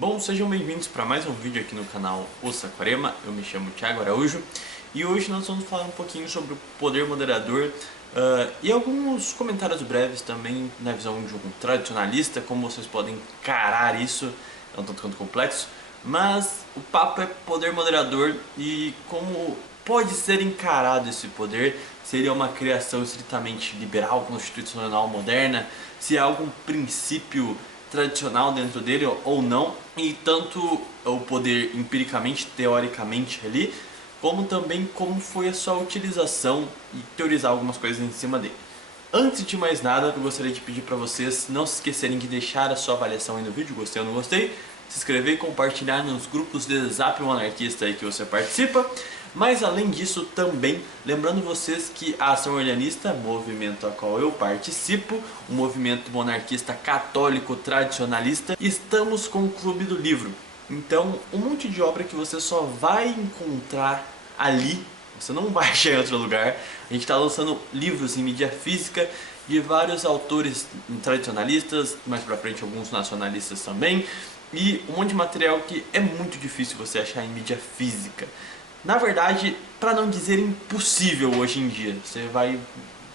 Bom, sejam bem-vindos para mais um vídeo aqui no canal O Saquarema. Eu me chamo Thiago Araújo e hoje nós vamos falar um pouquinho sobre o poder moderador e alguns comentários breves também na visão de um tradicionalista, como vocês podem encarar isso, é um tanto quanto complexo, mas o papo é poder moderador e como pode ser encarado esse poder, se ele é uma criação estritamente liberal, constitucional, moderna, se há algum princípio tradicional dentro dele ou não, e tanto o poder empiricamente, teoricamente ali, como também como foi a sua utilização e teorizar algumas coisas em cima dele. Antes de mais nada, eu gostaria de pedir para vocês não se esquecerem de deixar a sua avaliação aí no vídeo, gostei ou não gostei, se inscrever e compartilhar nos grupos de Zap Monarquista aí que você participa. Mas além disso também, lembrando vocês que a Ação Orleanista, movimento a qual eu participo, um movimento monarquista católico tradicionalista, estamos com o Clube do Livro. Então, um monte de obra que você só vai encontrar ali, você não vai achar em outro lugar. A gente está lançando livros em mídia física de vários autores tradicionalistas, mais pra frente alguns nacionalistas também, e um monte de material que é muito difícil você achar em mídia física. Na verdade, para não dizer impossível hoje em dia, você vai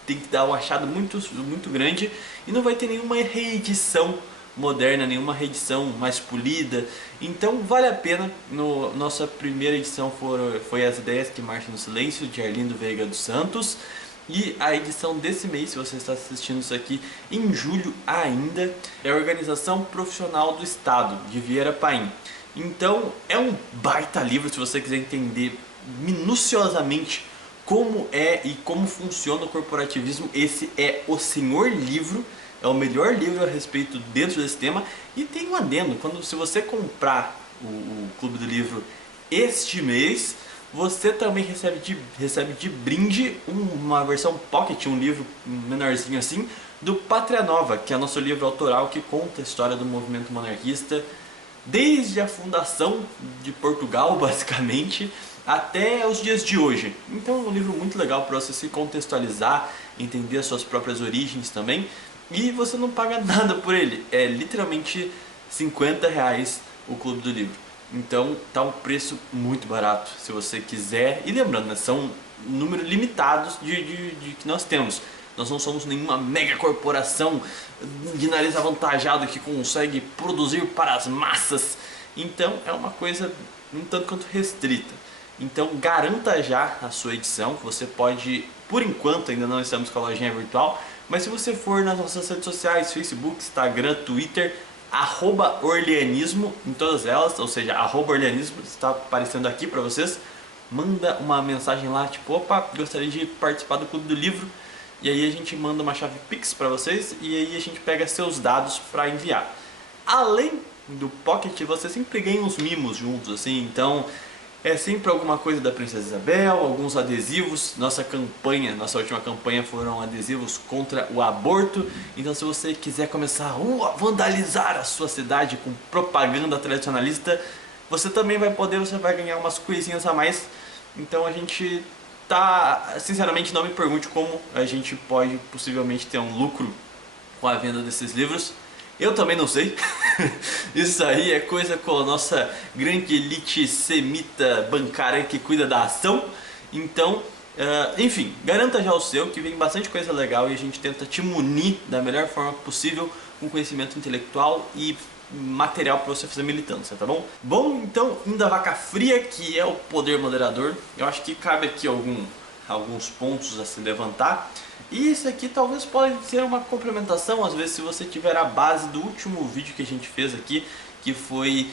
ter que dar um achado muito grande e não vai ter nenhuma reedição moderna, nenhuma reedição mais polida. Então vale a pena. Nossa primeira edição foi As Ideias que Marcham no Silêncio, de Arlindo Veiga dos Santos. E a edição desse mês, se você está assistindo isso aqui em julho ainda, é a Organização Profissional do Estado, de Vieira Paim. Então é um baita livro se você quiser entender minuciosamente como é e como funciona o corporativismo. Esse é o senhor livro, é o melhor livro a respeito dentro desse tema. E tem um adendo, se você comprar o Clube do Livro este mês, você também recebe de brinde uma versão pocket, um livro menorzinho assim, do Pátria Nova, que é nosso livro autoral que conta a história do movimento monarquista desde a fundação de Portugal, basicamente, até os dias de hoje. Então é um livro muito legal para você se contextualizar, entender as suas próprias origens também, e você não paga nada por ele, é literalmente R$50 o Clube do Livro. Então tá um preço muito barato, se você quiser. E lembrando, né, são números limitados de que nós temos. Nós não somos nenhuma mega corporação de nariz avantajado que consegue produzir para as massas. Então é uma coisa um tanto quanto restrita. Então garanta já a sua edição. Você pode, por enquanto ainda não estamos com a lojinha virtual, mas se você for nas nossas redes sociais, Facebook, Instagram, Twitter, @orleanismo em todas elas, ou seja, @orleanismo está aparecendo aqui para vocês. Manda uma mensagem lá, tipo, opa, gostaria de participar do Clube do Livro. E aí a gente manda uma chave Pix para vocês e aí a gente pega seus dados para enviar. Além do Pocket, você sempre ganha uns mimos juntos, assim, então é sempre alguma coisa da Princesa Isabel, alguns adesivos. Nossa última campanha foram adesivos contra o aborto. Então se você quiser começar a vandalizar a sua cidade com propaganda tradicionalista, você também vai poder, você vai ganhar umas coisinhas a mais. Então a gente sinceramente, não me pergunte como a gente pode possivelmente ter um lucro com a venda desses livros. Eu também não sei. Isso aí é coisa com a nossa grande elite semita bancária que cuida da ação. Então, enfim, garanta já o seu, que vem bastante coisa legal e a gente tenta te munir da melhor forma possível com conhecimento intelectual e material para você fazer militância, tá bom? Bom, então, indo à vaca fria, que é o poder moderador, eu acho que cabe aqui alguns pontos a se levantar. E isso aqui talvez pode ser uma complementação, às vezes, se você tiver a base do último vídeo que a gente fez aqui, que foi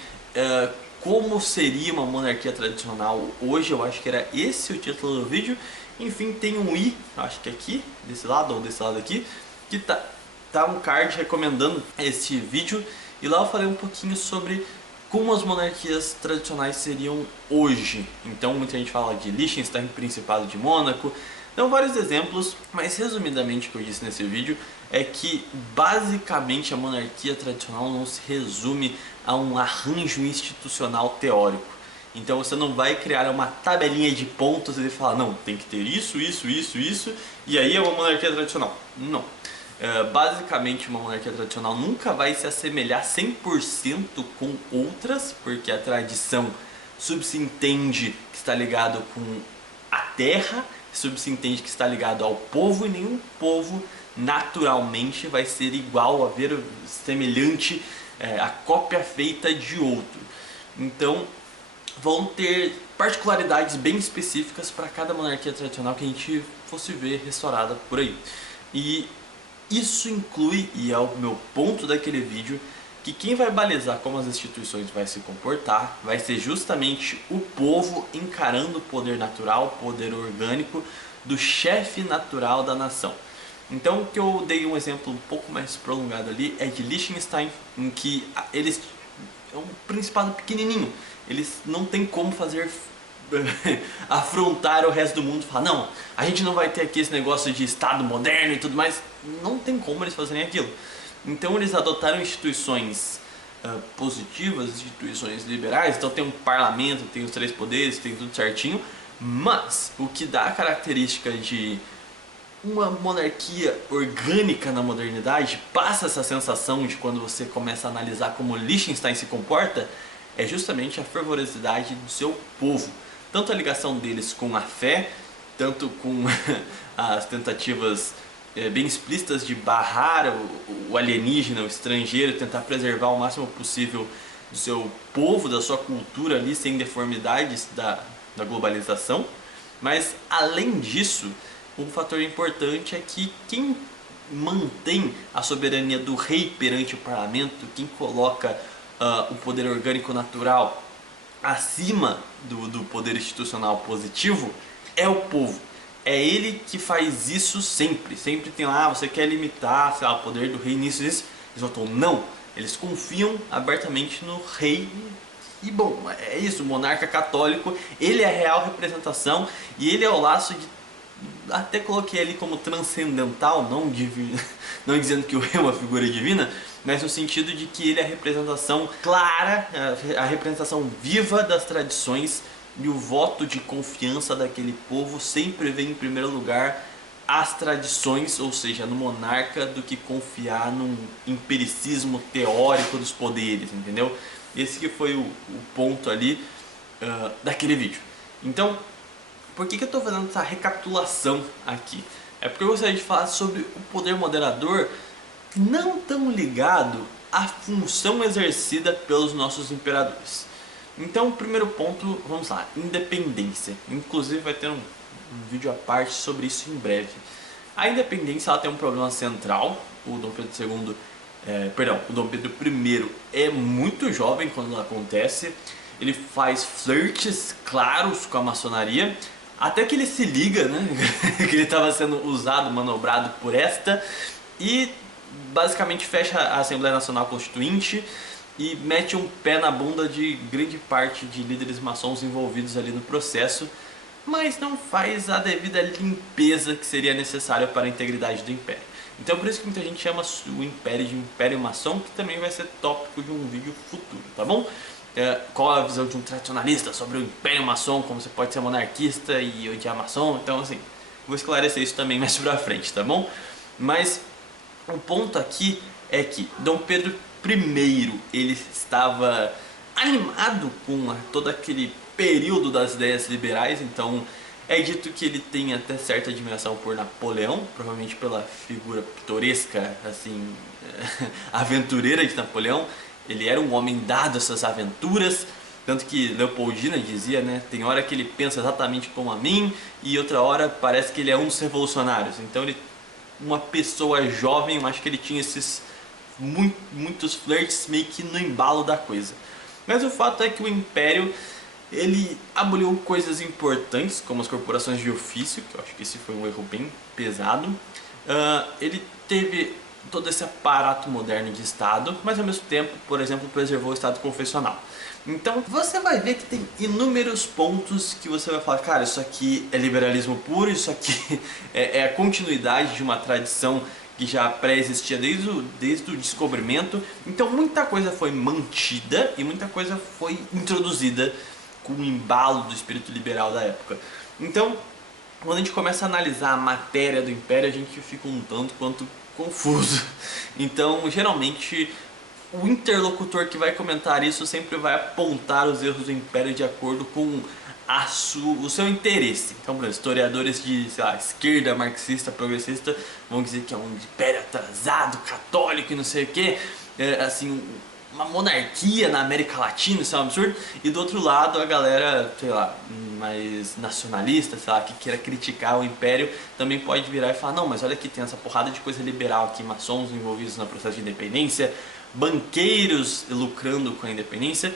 como seria uma monarquia tradicional hoje. Eu acho que era esse o título do vídeo. Enfim, tem um i, acho que aqui, desse lado ou desse lado aqui, que tá um card recomendando esse vídeo. E lá eu falei um pouquinho sobre como as monarquias tradicionais seriam hoje. Então muita gente fala de Liechtenstein, Principado de Mônaco. Então vários exemplos, mas resumidamente o que eu disse nesse vídeo é que basicamente a monarquia tradicional não se resume a um arranjo institucional teórico. Então você não vai criar uma tabelinha de pontos e falar, não, tem que ter isso, isso, isso, isso, e aí é uma monarquia tradicional. Não. Basicamente, uma monarquia tradicional nunca vai se assemelhar 100% com outras, porque a tradição subsentende que está ligado com a terra, subsentende que está ligado ao povo, e nenhum povo naturalmente vai ser igual, a ver semelhante, a cópia feita de outro. Então vão ter particularidades bem específicas para cada monarquia tradicional que a gente fosse ver restaurada por aí. E isso inclui, e é o meu ponto daquele vídeo, que quem vai balizar como as instituições vai se comportar vai ser justamente o povo encarando o poder natural, o poder orgânico do chefe natural da nação. Então, o que eu dei um exemplo um pouco mais prolongado ali é de Liechtenstein, em que eles é um principado pequenininho, eles não tem como fazer afrontar o resto do mundo e falar, não, a gente não vai ter aqui esse negócio de Estado moderno e tudo mais. Não tem como eles fazerem aquilo. Então eles adotaram instituições positivas, instituições liberais. Então tem um parlamento, tem os 3 poderes, tem tudo certinho. Mas o que dá a característica de uma monarquia orgânica na modernidade, passa essa sensação de quando você começa a analisar como Liechtenstein se comporta, é justamente a fervorosidade do seu povo. Tanto a ligação deles com a fé, tanto com as tentativas bem explícitas de barrar o alienígena, o estrangeiro, tentar preservar o máximo possível do seu povo, da sua cultura ali, sem deformidades da globalização. Mas além disso, um fator importante é que quem mantém a soberania do rei perante o parlamento, quem coloca o poder orgânico natural acima do poder institucional positivo, é o povo. É ele que faz isso sempre. Sempre tem lá, você quer limitar, sei lá, o poder do rei nisso, isso. Eles votam não. Eles confiam abertamente no rei. E bom, é isso, o monarca católico, ele é a real representação e ele é o laço de... Até coloquei ali como transcendental, não dizendo que o rei é uma figura divina, mas no sentido de que ele é a representação clara, a representação viva das tradições, e o voto de confiança daquele povo sempre vem em primeiro lugar as tradições, ou seja, no monarca, do que confiar num empiricismo teórico dos poderes, entendeu? Esse que foi o ponto ali daquele vídeo. Então, por que eu estou fazendo essa recapitulação aqui? É porque eu gostaria de falar sobre o poder moderador não tão ligado à função exercida pelos nossos imperadores. Então, o primeiro ponto, vamos lá, independência. Inclusive vai ter um vídeo à parte sobre isso em breve. A independência, ela tem um problema central. O Dom Pedro II, o Dom Pedro I é muito jovem quando ela acontece. Ele faz flirts claros com a maçonaria, até que ele se liga, né, que ele estava sendo usado, manobrado por esta, e basicamente fecha a Assembleia Nacional Constituinte e mete um pé na bunda de grande parte de líderes maçons envolvidos ali no processo, mas não faz a devida limpeza que seria necessária para a integridade do Império. Então por isso que muita gente chama o Império de Império Maçom, que também vai ser tópico de um vídeo futuro, tá bom? Qual a visão de um tradicionalista sobre o Império Maçom, como você pode ser monarquista e odiar maçom. Então assim, vou esclarecer isso também mais pra frente, tá bom? Mas o ponto aqui é que Dom Pedro I, ele estava animado com todo aquele período das ideias liberais. Então é dito que ele tem até certa admiração por Napoleão, provavelmente pela figura pitoresca, assim, aventureira de Napoleão. Ele era um homem dado a essas aventuras, tanto que Leopoldina dizia, né, tem hora que ele pensa exatamente como a mim e outra hora parece que ele é um dos revolucionários. Então ele, uma pessoa jovem, eu acho que ele tinha esses muitos flirts meio que no embalo da coisa. Mas o fato é que o Império, ele aboliu coisas importantes, como as corporações de ofício, que eu acho que esse foi um erro bem pesado. Ele teve todo esse aparato moderno de Estado, mas ao mesmo tempo, por exemplo, preservou o Estado confessional. Então você vai ver que tem inúmeros pontos que você vai falar, cara, isso aqui é liberalismo puro, isso aqui é a continuidade de uma tradição que já pré-existia desde o descobrimento. Então muita coisa foi mantida e muita coisa foi introduzida com o embalo do espírito liberal da época. Então, quando a gente começa a analisar a matéria do Império, a gente fica um tanto quanto confuso. Então, geralmente, o interlocutor que vai comentar isso sempre vai apontar os erros do Império de acordo com o seu interesse. Então, por exemplo, historiadores de, sei lá, esquerda, marxista, progressista vão dizer que é um império atrasado, católico e não sei o que, assim, uma monarquia na América Latina, isso é um absurdo. E do outro lado, a galera, sei lá, mais nacionalista, sei lá, que queira criticar o Império, também pode virar e falar: não, mas olha aqui, tem essa porrada de coisa liberal aqui, maçons envolvidos no processo de independência, banqueiros lucrando com a independência.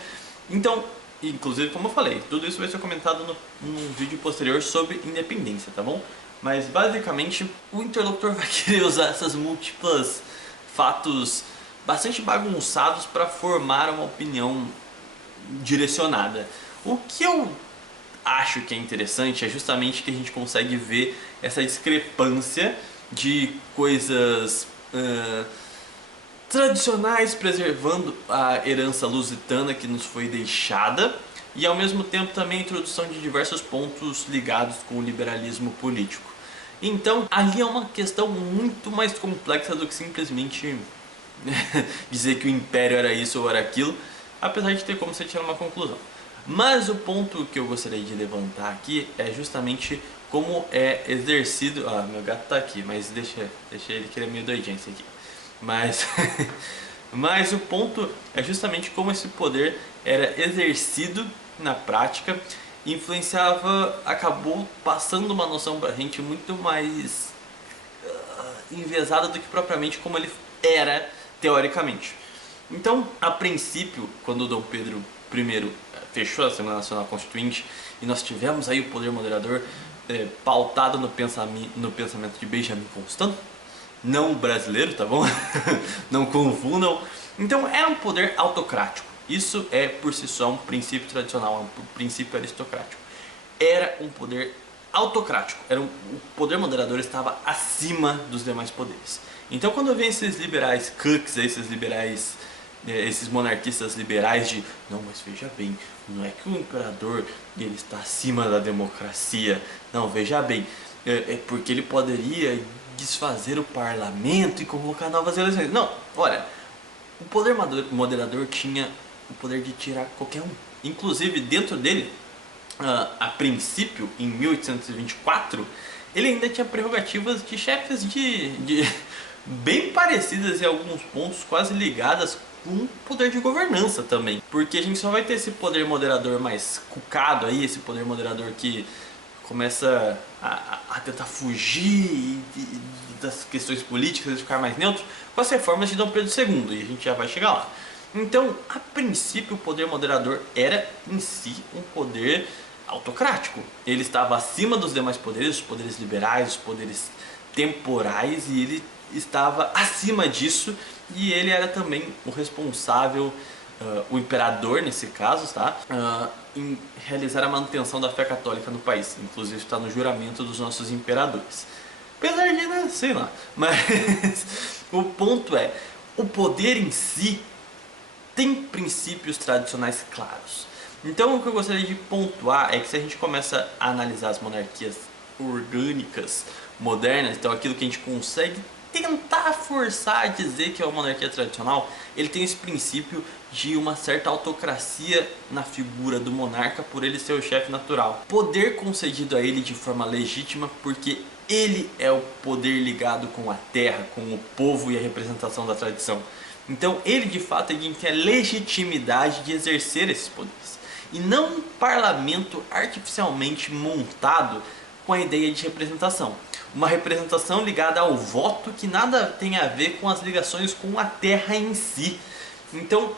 Então, inclusive, como eu falei, tudo isso vai ser comentado num vídeo posterior sobre independência, tá bom? Mas basicamente o interlocutor vai querer usar essas múltiplas fatos bastante bagunçados para formar uma opinião direcionada. O que eu acho que é interessante é justamente que a gente consegue ver essa discrepância de coisas tradicionais, preservando a herança lusitana que nos foi deixada, e ao mesmo tempo também a introdução de diversos pontos ligados com o liberalismo político. Então ali é uma questão muito mais complexa do que simplesmente dizer que o Império era isso ou era aquilo, apesar de ter como você tirar uma conclusão. Mas o ponto que eu gostaria de levantar aqui é justamente como é exercido... Ah, meu gato tá aqui, mas deixa ele, que ele é meio doidinho esse aqui. Mas o ponto é justamente como esse poder era exercido na prática, influenciava, acabou passando uma noção pra gente muito mais enviesada do que propriamente como ele era teoricamente. Então, a princípio, quando o Dom Pedro I fechou a Assembleia Nacional Constituinte e nós tivemos aí o poder moderador pautado no pensamento de Benjamin Constant, não brasileiro, tá bom? Não confundam. Então era um poder autocrático. Isso é por si só um princípio tradicional, um princípio aristocrático. Era um poder autocrático. O poder moderador estava acima dos demais poderes. Então quando vem esses liberais cucks, esses liberais, esses monarquistas liberais de não, mas veja bem, não é que o imperador ele está acima da democracia. Não, veja bem, é porque ele poderia desfazer o parlamento e convocar novas eleições. Não, olha, o poder moderador tinha o poder de tirar qualquer um. Inclusive dentro dele, a princípio, em 1824, ele ainda tinha prerrogativas de chefes de bem parecidas em alguns pontos, quase ligadas com o poder de governança também. Porque a gente só vai ter esse poder moderador mais cucado aí, esse poder moderador que começa a tentar fugir das questões políticas e ficar mais neutro com as reformas de Dom Pedro II, e a gente já vai chegar lá. Então, a princípio, o poder moderador era em si um poder autocrático. Ele estava acima dos demais poderes, os poderes liberais, os poderes temporais, e ele estava acima disso, e ele era também o responsável, o imperador nesse caso, tá? Em realizar a manutenção da fé católica no país. Inclusive está no juramento dos nossos imperadores. Apesar de, né, sei lá. Mas o ponto é, o poder em si tem princípios tradicionais claros. Então o que eu gostaria de pontuar é que se a gente começa a analisar as monarquias orgânicas modernas, então aquilo que a gente consegue tentar forçar a dizer que é uma monarquia tradicional, ele tem esse princípio de uma certa autocracia na figura do monarca por ele ser o chefe natural. Poder concedido a ele de forma legítima porque ele é o poder ligado com a terra, com o povo e a representação da tradição. Então ele de fato tem a legitimidade de exercer esses poderes. E não um parlamento artificialmente montado com a ideia de representação. Uma representação ligada ao voto que nada tem a ver com as ligações com a terra em si. Então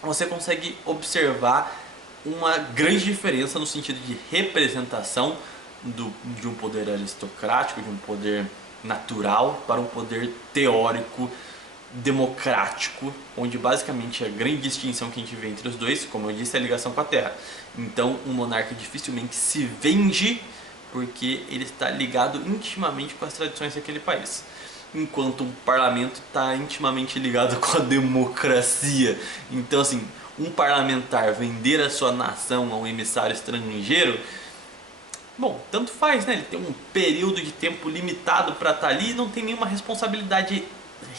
você consegue observar uma grande diferença no sentido de representação de um poder aristocrático, de um poder natural, para um poder teórico democrático, onde basicamente a grande distinção que a gente vê entre os dois, como eu disse, é a ligação com a terra. Então um monarca dificilmente se vende porque ele está ligado intimamente com as tradições daquele país, enquanto um parlamento está intimamente ligado com a democracia. Então assim, um parlamentar vender a sua nação a um emissário estrangeiro Bom, tanto faz, né? Ele tem um período de tempo limitado para estar ali e não tem nenhuma responsabilidade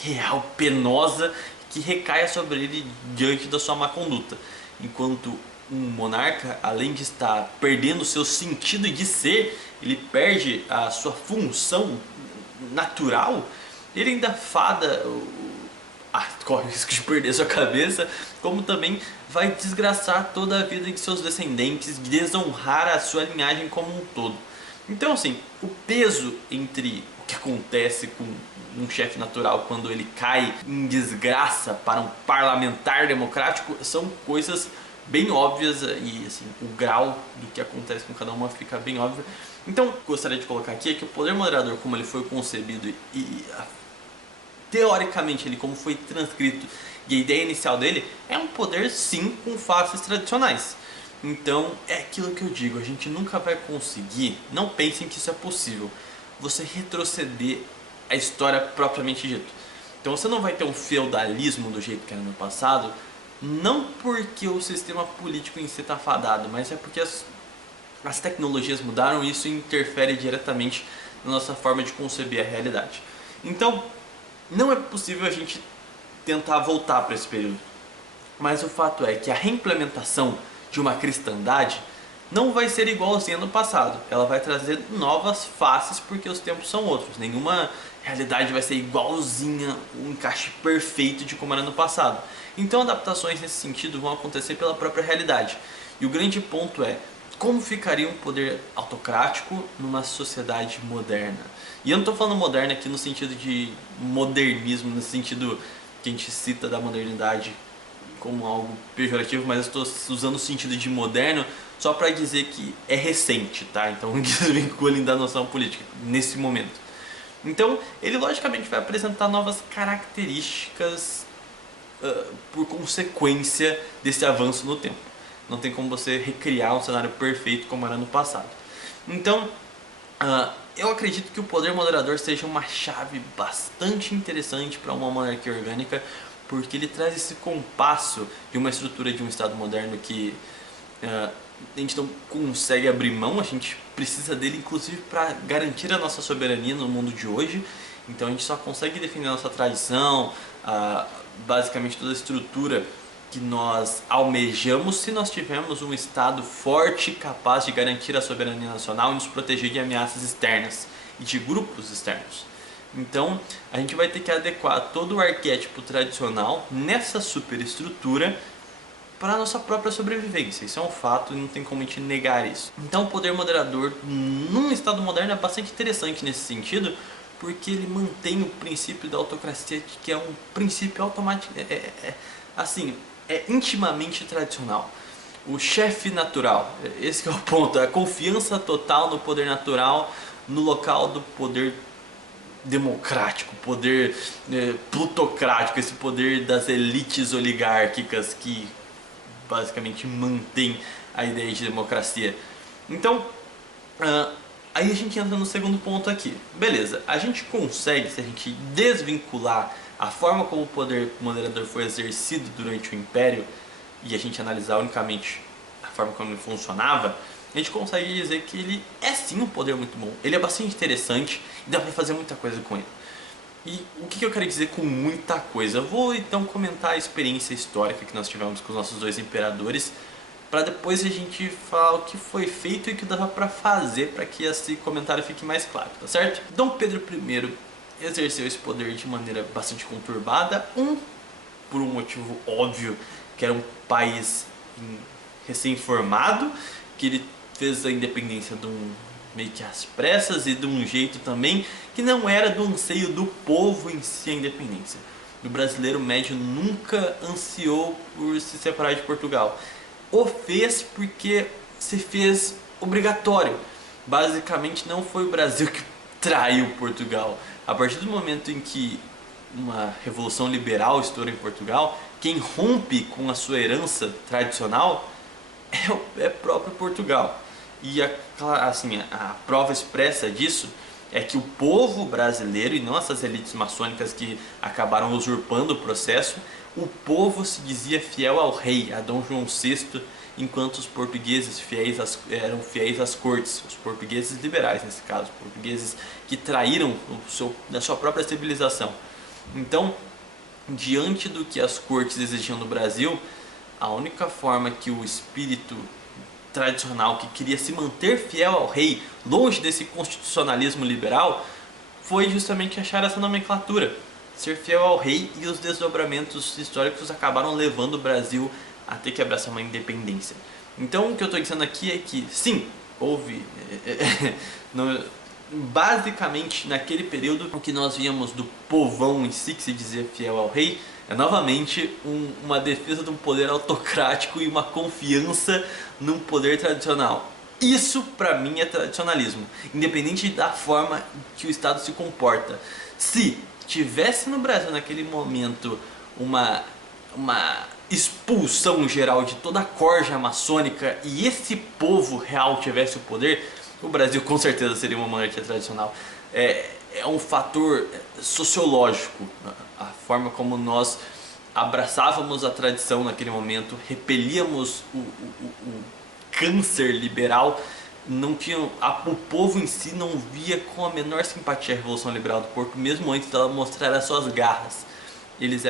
real, penosa, que recaia sobre ele diante da sua má conduta. Enquanto um monarca, além de estar perdendo o seu sentido de ser, ele perde a sua função natural, ele ainda fada corre o risco de perder sua cabeça, como também vai desgraçar toda a vida de seus descendentes, desonrar a sua linhagem como um todo. Então, assim, o peso entre o que acontece com um chefe natural quando ele cai em desgraça para um parlamentar democrático são coisas bem óbvias, e assim, o grau do que acontece com cada uma fica bem óbvio. Então, gostaria de colocar aqui é que o poder moderador, como ele foi concebido e teoricamente ele como foi transcrito e a ideia inicial dele, é um poder sim com faces tradicionais. Então é aquilo que eu digo, a gente nunca vai conseguir, não pensem que isso é possível, você retroceder a história propriamente dito. Então você não vai ter um feudalismo do jeito que era no passado, não porque o sistema político em si está fadado, mas é porque as tecnologias mudaram e isso interfere diretamente na nossa forma de conceber a realidade. Então não é possível a gente tentar voltar para esse período. Mas o fato é que a reimplementação de uma cristandade não vai ser igualzinha no passado. Ela vai trazer novas faces porque os tempos são outros. Nenhuma realidade vai ser igualzinha, um encaixe perfeito de como era no passado. Então adaptações nesse sentido vão acontecer pela própria realidade. E o grande ponto é, como ficaria um poder autocrático numa sociedade moderna? E eu não estou falando moderna aqui no sentido de modernismo, no sentido que a gente cita da modernidade como algo pejorativo, mas eu estou usando o sentido de moderno só para dizer que é recente, tá? Então desvinculem da noção política nesse momento. Então ele logicamente vai apresentar novas características por consequência desse avanço no tempo. Não tem como você recriar um cenário perfeito como era no passado. Então, eu acredito que o poder moderador seja uma chave bastante interessante para uma monarquia orgânica, porque ele traz esse compasso de uma estrutura de um Estado moderno que a gente não consegue abrir mão, a gente precisa dele inclusive para garantir a nossa soberania no mundo de hoje. Então a gente só consegue defender a nossa tradição, basicamente toda a estrutura que nós almejamos se nós tivermos um Estado forte, capaz de garantir a soberania nacional e nos proteger de ameaças externas e de grupos externos. Então a gente vai ter que adequar todo o arquétipo tradicional nessa superestrutura para a nossa própria sobrevivência. Isso é um fato e não tem como a gente negar isso. Então o poder moderador num Estado moderno é bastante interessante nesse sentido, porque ele mantém o princípio da autocracia, que é um princípio automático, é intimamente tradicional. O chefe natural, esse é o ponto, a confiança total no poder natural no local do poder democrático, poder plutocrático, esse poder das elites oligárquicas que basicamente mantém a ideia de democracia. Então, aí a gente entra no segundo ponto aqui. Beleza, a gente consegue, se a gente desvincular a forma como o poder moderador foi exercido durante o Império e a gente analisar unicamente a forma como ele funcionava, a gente consegue dizer que ele é sim um poder muito bom. Ele é bastante interessante e dá pra fazer muita coisa com ele. E o que eu quero dizer com muita coisa? Eu vou então comentar a experiência histórica que nós tivemos com os nossos dois imperadores, para depois a gente falar o que foi feito e o que dava pra fazer para que esse comentário fique mais claro, tá certo? Dom Pedro I exerceu esse poder de maneira bastante conturbada, por um motivo óbvio, que era um país recém-formado, que ele fez a independência meio que às pressas e de um jeito também que não era do anseio do povo em si a independência. O brasileiro médio nunca ansiou por se separar de Portugal. O fez porque se fez obrigatório. Basicamente não foi o Brasil que traiu Portugal. A partir do momento em que uma revolução liberal estoura em Portugal, quem rompe com a sua herança tradicional é próprio Portugal. E a prova expressa disso é que o povo brasileiro, e não essas elites maçônicas que acabaram usurpando o processo, o povo se dizia fiel ao rei, a Dom João VI, enquanto os portugueses eram fiéis às cortes, os portugueses liberais nesse caso, portugueses que traíram da sua própria civilização. Então, diante do que as cortes exigiam no Brasil, a única forma que o espírito tradicional, que queria se manter fiel ao rei, longe desse constitucionalismo liberal, foi justamente achar essa nomenclatura, ser fiel ao rei, e os desdobramentos históricos acabaram levando o Brasil a ter que abraçar uma independência. Então o que eu estou dizendo aqui é que sim, houve basicamente naquele período o que nós víamos do povão em si que se dizia fiel ao rei é novamente uma defesa de um poder autocrático e uma confiança num poder tradicional. Isso pra mim é tradicionalismo, independente da forma que o Estado se comporta. Se tivesse no Brasil naquele momento uma expulsão geral de toda a corja maçônica e esse povo real tivesse o poder, o Brasil com certeza seria uma monarquia tradicional. É um fator sociológico, a forma como nós abraçávamos a tradição naquele momento, repelíamos o câncer liberal, o povo em si não via com a menor simpatia a Revolução Liberal do Porto, mesmo antes dela mostrar as suas garras. Eles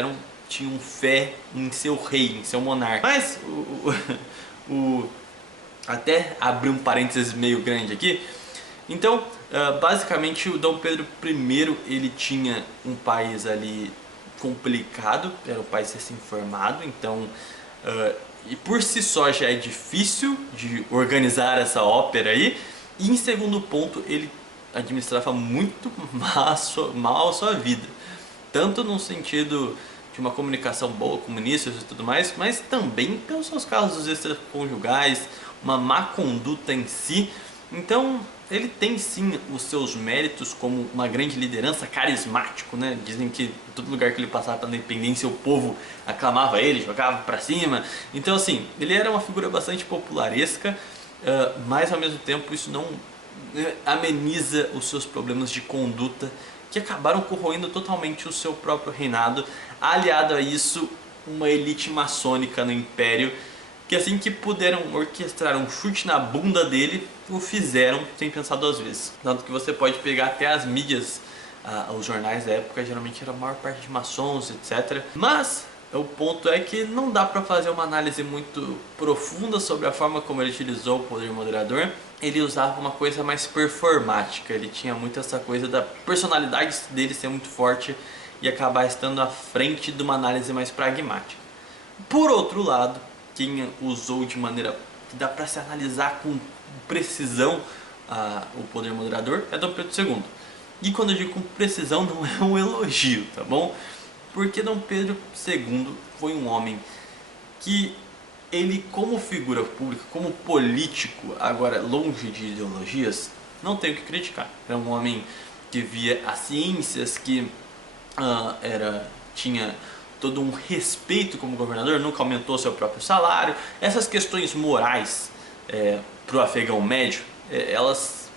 tinham fé em seu rei, em seu monarca. Mas, até abrir um parênteses meio grande aqui, então, basicamente o Dom Pedro I, ele tinha um país ali complicado, era um país recém-formado, então, e por si só já é difícil de organizar essa ópera aí, e em segundo ponto, ele administrava muito mal a sua vida, tanto no sentido de uma comunicação boa com ministros e tudo mais, mas também pelos seus casos extraconjugais, uma má conduta em si. Então ele tem sim os seus méritos como uma grande liderança, carismático, né? Dizem que em todo lugar que ele passava pela independência o povo aclamava ele, jogava pra cima. Então assim, ele era uma figura bastante popularesca, mas ao mesmo tempo isso não ameniza os seus problemas de conduta, que acabaram corroendo totalmente o seu próprio reinado. Aliado a isso, uma elite maçônica no Império, que assim que puderam orquestrar um chute na bunda dele, o fizeram sem pensar duas vezes. Tanto que você pode pegar até as mídias, os jornais da época, geralmente era a maior parte de maçons, etc. Mas o ponto é que não dá para fazer uma análise muito profunda sobre a forma como ele utilizou o poder moderador. Ele usava uma coisa mais performática, ele tinha muito essa coisa da personalidade dele ser muito forte e acabar estando à frente de uma análise mais pragmática. Por outro lado, quem usou de maneira que dá para se analisar com precisão o poder moderador é Dom Pedro II. E quando eu digo com precisão, não é um elogio, tá bom? Porque Dom Pedro II foi um homem que ele, como figura pública, como político, agora longe de ideologias, não tem o que criticar. Era um homem que via as ciências, que tinha todo um respeito como governador, nunca aumentou seu próprio salário. Essas questões morais para o afegão médio, elas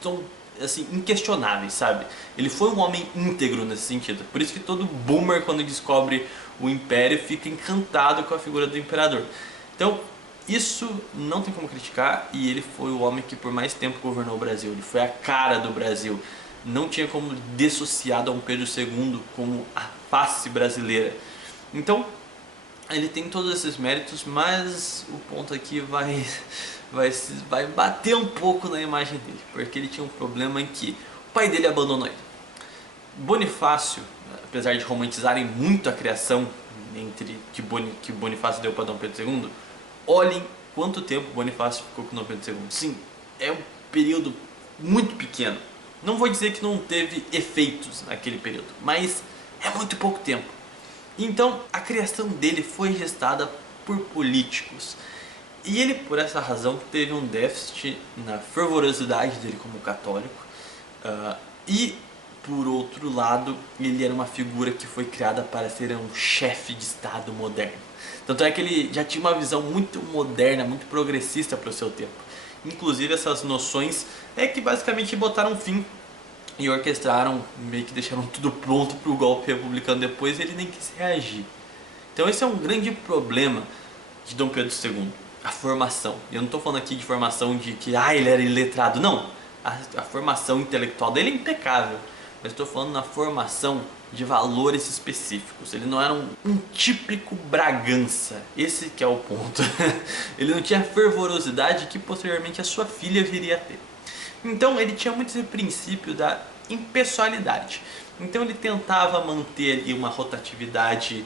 são assim, inquestionáveis, sabe? Ele foi um homem íntegro nesse sentido. Por isso que todo boomer, quando descobre o Império, fica encantado com a figura do imperador. Então, isso não tem como criticar, e ele foi o homem que por mais tempo governou o Brasil. Ele foi a cara do Brasil. Não tinha como dissociar Dom Pedro II como a face brasileira. Então, ele tem todos esses méritos, mas o ponto aqui vai bater um pouco na imagem dele, porque ele tinha um problema em que o pai dele abandonou ele. Bonifácio, apesar de romantizarem muito a criação que Bonifácio deu para Dom Pedro II, olhem quanto tempo Bonifácio ficou com Dom Pedro II. Sim, é um período muito pequeno. Não vou dizer que não teve efeitos naquele período, mas é muito pouco tempo. Então a criação dele foi gestada por políticos. E ele, por essa razão, teve um déficit na fervorosidade dele como católico. E, por outro lado, ele era uma figura que foi criada para ser um chefe de Estado moderno. Tanto é que ele já tinha uma visão muito moderna, muito progressista para o seu tempo. Inclusive essas noções que basicamente botaram fim e orquestraram, meio que deixaram tudo pronto para o golpe republicano depois, e ele nem quis reagir. Então esse é um grande problema de Dom Pedro II, a formação. E eu não estou falando aqui de formação de que ele era iletrado, não. A formação intelectual dele é impecável, mas estou falando na formação de valores específicos. Ele não era um típico Bragança, esse que é o ponto. Ele não tinha a fervorosidade que posteriormente a sua filha viria a ter. Então ele tinha muito esse princípio da impessoalidade. Então ele tentava manter ali uma rotatividade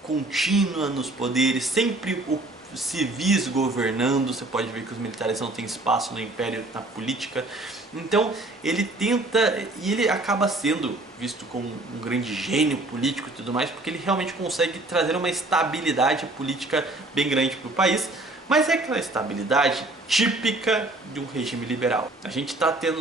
contínua nos poderes, sempre civis governando. Você pode ver que os militares não têm espaço no império, na política. Então ele tenta, e ele acaba sendo visto como um grande gênio político e tudo mais, porque ele realmente consegue trazer uma estabilidade política bem grande para o país. Mas é aquela estabilidade típica de um regime liberal. A gente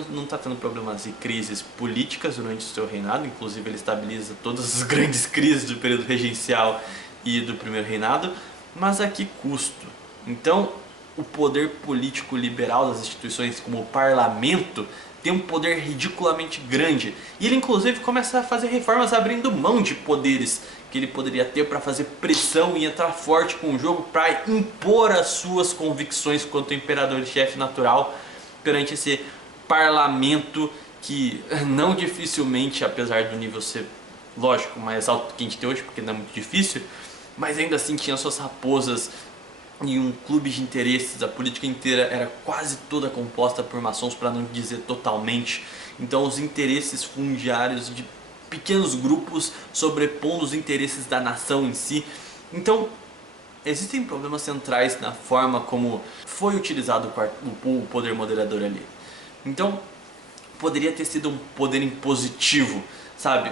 não está tendo problemas e crises políticas durante o seu reinado, inclusive ele estabiliza todas as grandes crises do período regencial e do primeiro reinado, mas a que custo? Então, o poder político liberal das instituições como o parlamento tem um poder ridiculamente grande. E ele inclusive começa a fazer reformas abrindo mão de poderes que ele poderia ter para fazer pressão e entrar forte com o jogo para impor as suas convicções quanto imperador e chefe natural perante esse parlamento que não dificilmente, apesar do nível ser, lógico, mais alto que a gente tem hoje, porque não é muito difícil, mas ainda assim tinha suas raposas e um clube de interesses. A política inteira era quase toda composta por maçons, para não dizer totalmente. Então os interesses fundiários de pequenos grupos sobrepondo os interesses da nação em si. Então existem problemas centrais na forma como foi utilizado o poder moderador ali. Então poderia ter sido um poder impositivo, sabe?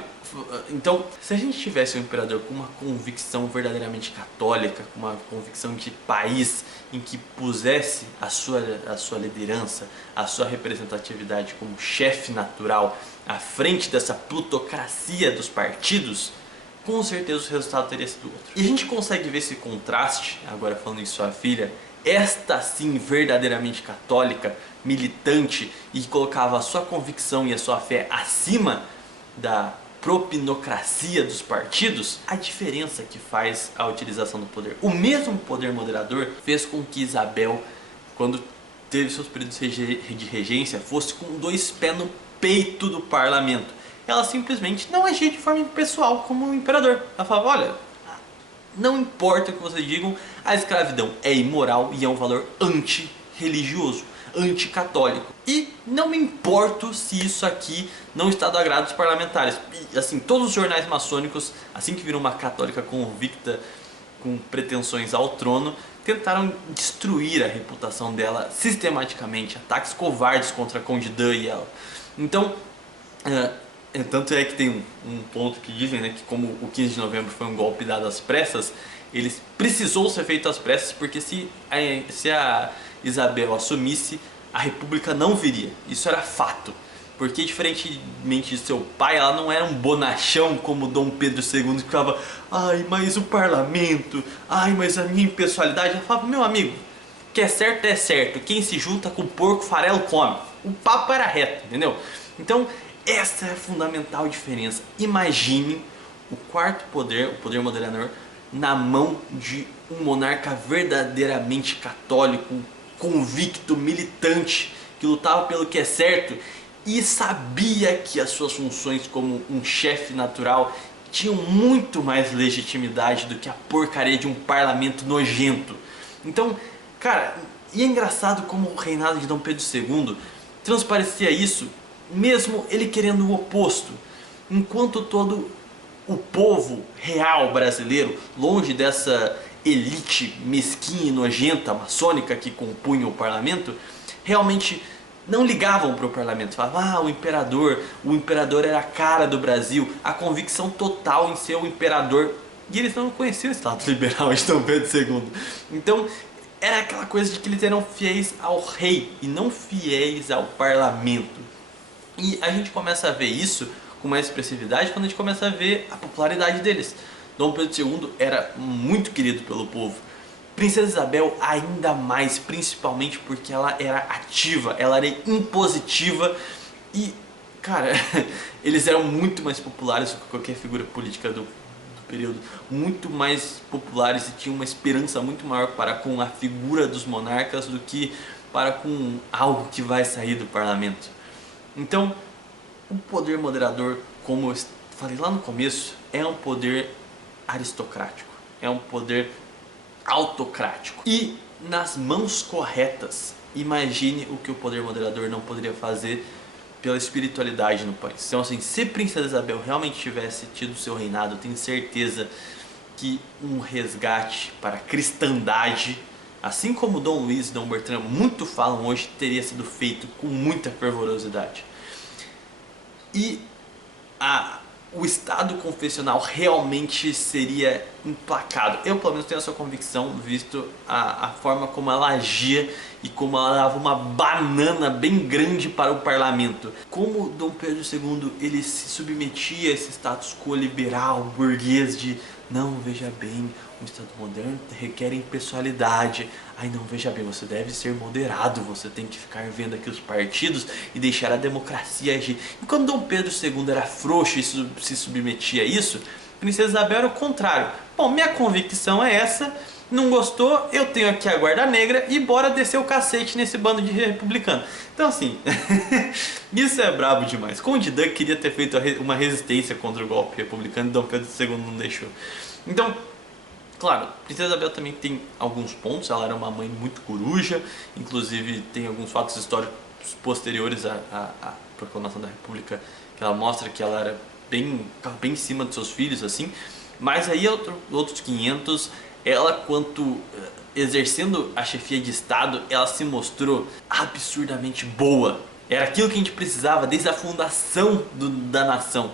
Então, se a gente tivesse um imperador com uma convicção verdadeiramente católica, com uma convicção de país, em que pusesse a sua liderança, a sua representatividade como chefe natural à frente dessa plutocracia dos partidos, com certeza o resultado teria sido outro. E a gente consegue ver esse contraste, agora falando em sua filha, esta sim verdadeiramente católica, militante, e que colocava a sua convicção e a sua fé acima da propinocracia dos partidos, a diferença que faz a utilização do poder. O mesmo poder moderador fez com que Isabel, quando teve seus períodos de regência, fosse com 2 pés no peito do parlamento. Ela simplesmente não agia de forma impessoal como um imperador. Ela falava, olha, não importa o que vocês digam, a escravidão é imoral e é um valor antirreligioso, anticatólico. E não me importo se isso aqui não está do agrado dos parlamentares. E assim, todos os jornais maçônicos, assim que viram uma católica convicta com pretensões ao trono, tentaram destruir a reputação dela sistematicamente. Ataques covardes contra a Conde Dan e ela. Então, tanto é que tem um ponto que dizem, né, que como o 15 de novembro foi um golpe dado às pressas, eles precisou ser feito às pressas, porque se a Isabel assumisse, a república não viria. Isso era fato. Porque diferentemente de seu pai, ela não era um bonachão como Dom Pedro II, que ficava, ai, mas o parlamento, ai, mas a minha impessoalidade. Ela falava, meu amigo, que é certo, quem se junta com o porco, farelo come. O papo era reto, entendeu? Então, essa é a fundamental diferença. Imagine o quarto poder, o poder moderador, na mão de um monarca verdadeiramente católico, convicto, militante, que lutava pelo que é certo e sabia que as suas funções como um chefe natural tinham muito mais legitimidade do que a porcaria de um parlamento nojento. Então, cara, e é engraçado como o reinado de Dom Pedro II transparecia isso, mesmo ele querendo o oposto. Enquanto todo o povo real brasileiro, longe dessa elite mesquinha e nojenta maçônica que compunha o parlamento, realmente não ligavam para o parlamento. Falavam, o imperador era a cara do Brasil, a convicção total em ser o imperador. E eles não conheciam o Estado liberal de Dom Pedro II. Então era aquela coisa de que eles eram fiéis ao rei e não fiéis ao parlamento. E a gente começa a ver isso com mais expressividade quando a gente começa a ver a popularidade deles. Dom Pedro II era muito querido pelo povo. Princesa Isabel ainda mais, principalmente porque ela era ativa, ela era impositiva e, cara, eles eram muito mais populares do que qualquer figura política do período muito mais populares e tinham uma esperança muito maior para com a figura dos monarcas do que para com algo que vai sair do parlamento. Então, o poder moderador, como eu falei lá no começo, é um poder aristocrático, é um poder autocrático. E nas mãos corretas, imagine o que o poder moderador não poderia fazer pela espiritualidade no país. Então assim, se Princesa Isabel realmente tivesse tido seu reinado, eu tenho certeza que um resgate para a cristandade, assim como Dom Luiz e Dom Bertrand muito falam hoje, teria sido feito com muita fervorosidade. E o Estado confessional realmente seria implacado. Eu pelo menos tenho essa convicção, visto a forma como ela agia e como ela dava uma banana bem grande para o parlamento. Como Dom Pedro II ele se submetia a esse status quo liberal, burguês de não, veja bem, um Estado moderno requer impessoalidade. Ai não, veja bem, você deve ser moderado, você tem que ficar vendo aqui os partidos e deixar a democracia agir. E quando Dom Pedro II era frouxo e se submetia a isso, Princesa Isabel era o contrário. Bom, minha convicção é essa, não gostou, eu tenho aqui a guarda negra e bora descer o cacete nesse bando de republicano. Então assim, isso é brabo demais. Conde Duck queria ter feito uma resistência contra o golpe republicano e Dom Pedro II não deixou. Então, claro, Princesa Isabel também tem alguns pontos, ela era uma mãe muito coruja, inclusive tem alguns fatos históricos posteriores à proclamação da República que ela mostra que ela era bem em cima dos seus filhos, assim, mas aí outros 500, ela quanto exercendo a chefia de Estado, ela se mostrou absurdamente boa, era aquilo que a gente precisava desde a fundação da nação.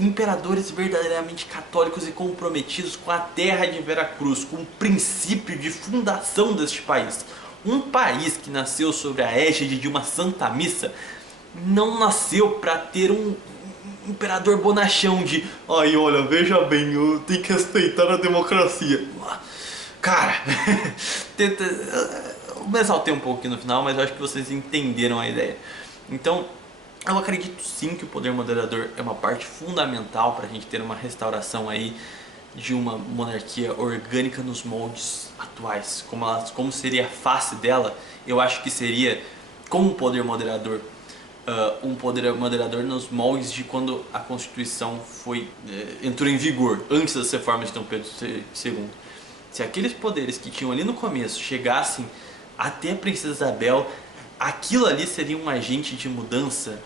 Imperadores verdadeiramente católicos e comprometidos com a terra de Veracruz, com o princípio de fundação deste país. Um país que nasceu sobre a égide de uma Santa Missa não nasceu para ter um imperador bonachão de ai, olha, veja bem, eu tenho que respeitar a democracia. Cara, eu me exaltei um pouco aqui no final, mas eu acho que vocês entenderam a ideia. Então, eu acredito sim que o poder moderador é uma parte fundamental para a gente ter uma restauração aí de uma monarquia orgânica nos moldes atuais. Como seria a face dela, eu acho que seria, como poder moderador, um poder moderador nos moldes de quando a Constituição entrou em vigor, antes das reformas de Dom Pedro II. Se aqueles poderes que tinham ali no começo chegassem até a Princesa Isabel, aquilo ali seria um agente de mudança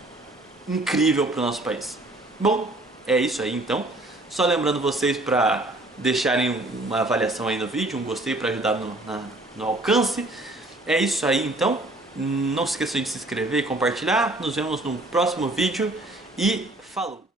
incrível para o nosso país. Bom, é isso aí então. Só lembrando vocês para deixarem uma avaliação aí no vídeo, um gostei para ajudar no alcance. É isso aí então. Não se esqueçam de se inscrever e compartilhar. Nos vemos no próximo vídeo e falou!